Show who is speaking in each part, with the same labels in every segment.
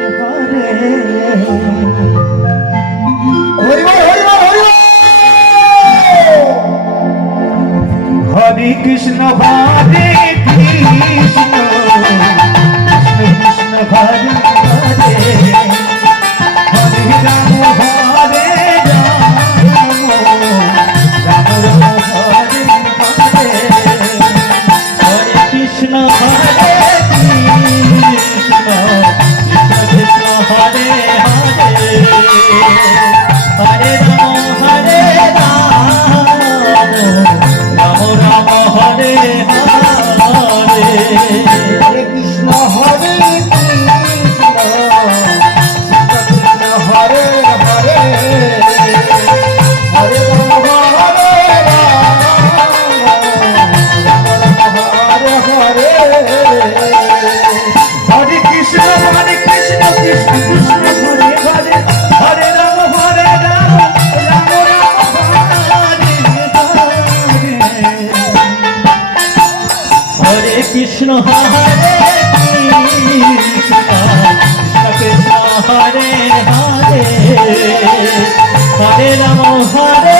Speaker 1: Bye. Hare Ram Hare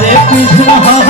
Speaker 1: Hare
Speaker 2: Krishna Hare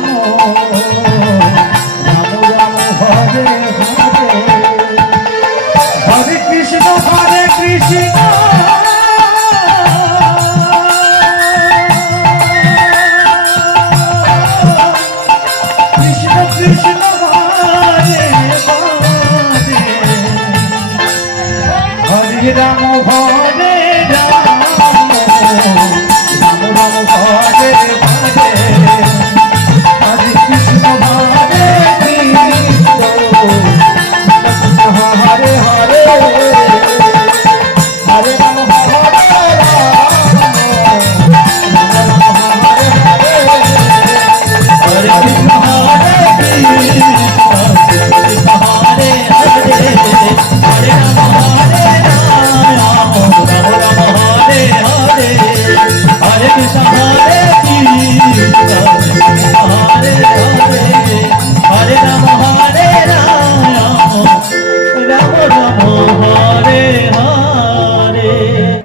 Speaker 1: Hidang